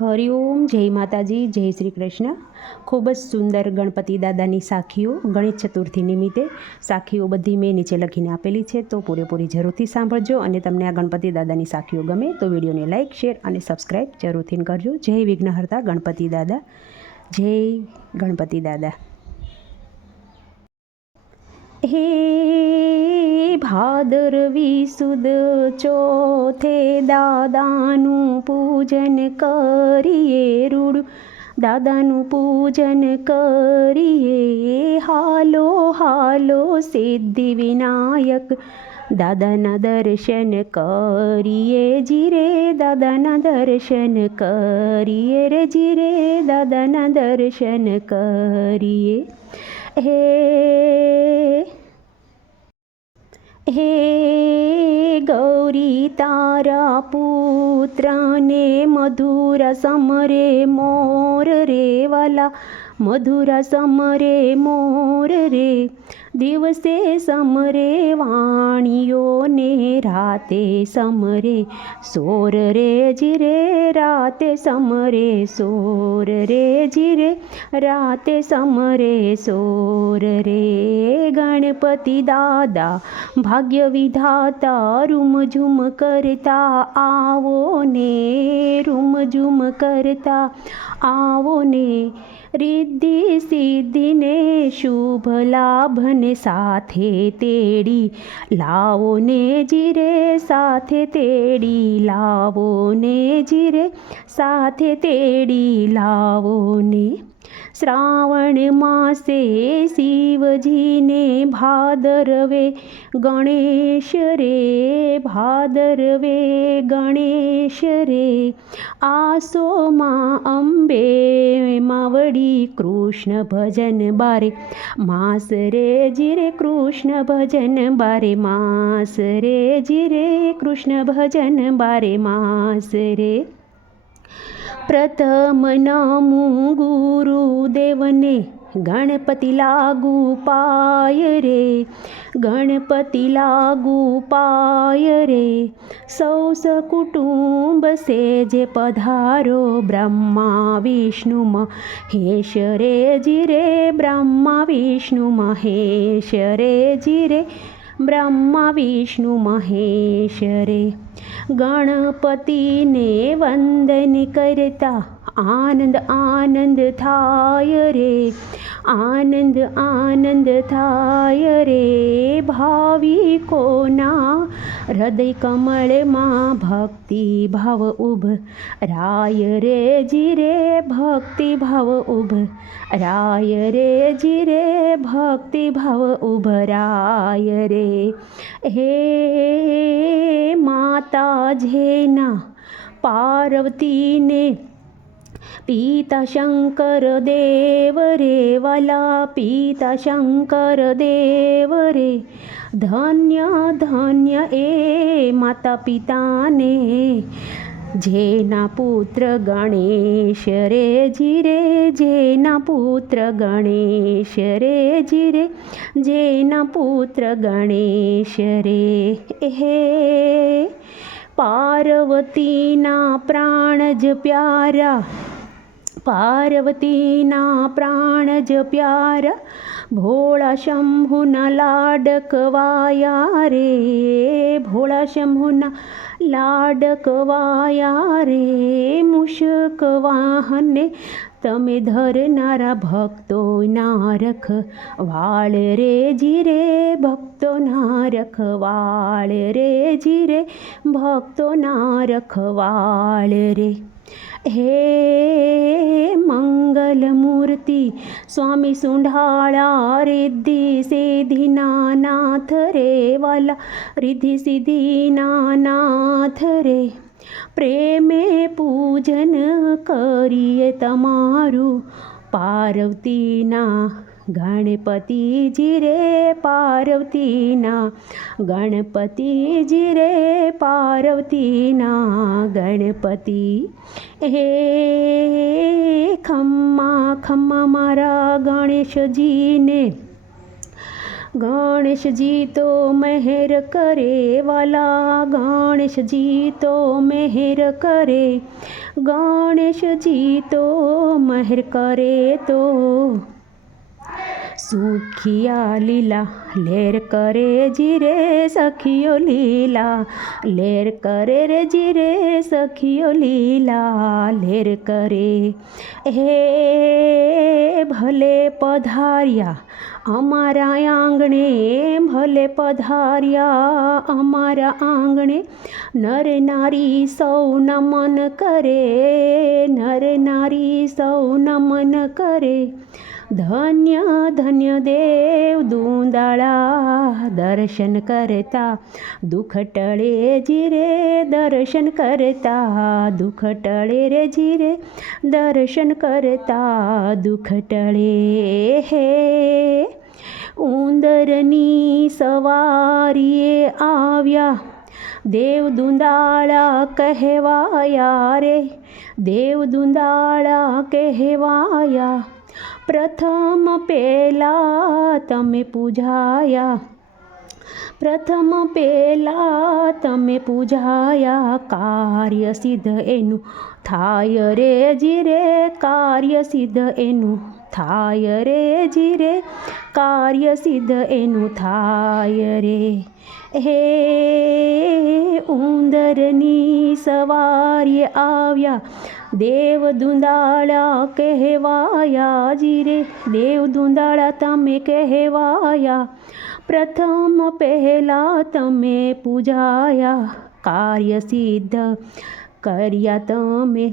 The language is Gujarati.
હરિઓમ, જય માતાજી, જય શ્રી કૃષ્ણ. ખૂબ જ સુંદર ગણપતિ દાદાની સાખીઓ ગણેશ ચતુર્થી નિમિત્તે સાખીઓ બધી મેં નીચે લખીને આપેલી છે, તો પૂરેપૂરી જરૂરથી સાંભળજો. અને તમને આ ગણપતિ દાદાની સાખીઓ ગમે તો વિડીયોને લાઇક, શેર અને સબસ્ક્રાઈબ જરૂરથી કરજો. જય વિઘ્નહર્તા ગણપતિ દાદા, જય ગણપતિ દાદા. હે ભાદરવી સુદ ચોથે દાદાનું પૂજન કરીએ રૂડું, દાદાનું પૂજન કરીએ. હાલો હાલો સિદ્ધિ વિનાયક, દાદાના દર્શન કરીએ જીરે, દાદાના દર્શન કરીએ રે જીરે, દાદાના દર્શન કરીએ. હે ગૌરી તારા પુત્રને મધુરા સમરે મોર રે વાલા, મધુરા સમરે મોર રે. દિવસે સમરે વાણીઓને, રાતે સમરે સોર રે જીરે, રાતે સમરે સોર રે જીરે, રાતે સમરે સોર રે. ગણપતિ દાદા ભાગ્ય વિધાતા, રૂમઝૂમ કરતા આવો ને, રૂમઝૂમ કરતા આવો ને. રિદ્ધિ સિદ્ધિને શુભ લાભને સાથે તેડી લાવો ને જીરે, સાથે તેડી લાવો ને જીરે, સાથે તેડી લાવો ને. શ્રાવણ માસે શિવજીને, ભાદરવે ગણેશ રે, ભાદરવે ગણેશ રે. આસોમાં અંબે માવડી, કૃષ્ણ ભજન બારે માસ રે જીરે, કૃષ્ણ ભજન બારે માસ રે જીરે, કૃષ્ણ ભજન બારે માસ રે. પ્રથમ નમું ગુરુદેવને, ગણપતિ લાગુ પાય રે, ગણપતિ લાગુ પાય રે. સૌ સકુટુંબ સેજે પધારો, બ્રહ્મા વિષ્ણુ મહેશ રે જીરે, બ્રહ્મા વિષ્ણુ મહેશ રે જીરે, બ્રહ્મા વિષ્ણુ મહેશ રે. ગણપતિને વંદન કરતા આનંદ આનંદ થાય રે, આનંદ આનંદ થાય રે. ભાવિકોના હૃદય કમળમાં ભક્તિ ભાવ ઉભરાય રે જીરે, ભક્તિ ભાવ ઉભરાય રે જીરે, ભક્તિ ભાવ ઉભરાય રે. હે માતા જેના પાર્વતીને, પિતા શંકર દેવ રે વાલા, પિતા શંકર દેવ રે. ધન્ય ધન્ય એ માતા પિતાને, જેના પુત્ર ગણેશ રે જીરે, જેના પુત્ર ગણેશ રે જીરે, જેના પુત્ર ગણેશ રે. હે પાર્વતીના પ્રાણ જ પ્યારા, પાર્વતીના પ્રાણ જ પ્યારા. ભોળા શંભુના લાડકવાયા રે, ભોળા શંભુના લાડકવાયા રે. મૂષક વાહને તમે ધરનારા, ભક્તોના રખવાળ રે જીરે, ભક્તોના રખવાળ રે જીરે, ભક્તોના રખવાળ રે. હે મંગલ મૂર્તિ સ્વામી સુંઢાળા, રિદ્ધિ સિદ્ધિના નાથ રે વાલા, રિદ્ધિ સિદ્ધિના નાથ રે. પ્રેમે પૂજન કરીએ તમારું, પાર્વતીના ગણપતિજી રે, પાર્વતીના ગણપતિજી રે, પાર્વતીના ગણપતિ. હે ખમ્મા ખમ્મા મારા ગણેશજીને, ગણેશજી તો મહેર કરે વાલા, ગણેશજી તો મહેર કરે, ગણેશજી તો મહેર કરે તો સુખિયા લીલા લેર કરે જીરે સખીઓ લીલા, લેર કરે રે જીરે સખીઓ લીલા લેર કરે. હે ભલે પધાર્યા અમારા આંગણે, ભલે પધાર્યા અમારા આંગણે, નર નારી સૌ નમન કરે, નર નારી સૌ નમન કરે. ધન્ય ધન્ય દેવ દુંદાળા દર્શન કરતા દુઃખ ટળે જીરે, દર્શન કરતા દુઃખ ટળે રે જીરે, દર્શન કરતા દુઃખ ટળે. હે ઉંદરની સવારીએ આવ્યા દેવ દુંદાળા કહેવાયા રે, દેવ દુંદાળા કહેવાયા. પ્રથમ પહેલા તમે પૂજાયા, પ્રથમ પહેલા તમે પૂજાયા, કાર્ય સિદ્ધ એનું થાય રે જીરે, કાર્ય સિદ્ધ એનું થાય રે જીરે, કાર્ય સિદ્ધ એનું થાય રે. હે ઉંદરની સવારીએ આવ્યા દેવ દુંદાળા કહેવાયા જીરે, દેવ દુંદાળા તમે કહેવાયા. પ્રથમ પહેલા તમે પૂજાયા, કાર્ય સિદ્ધ કર્યા તમે.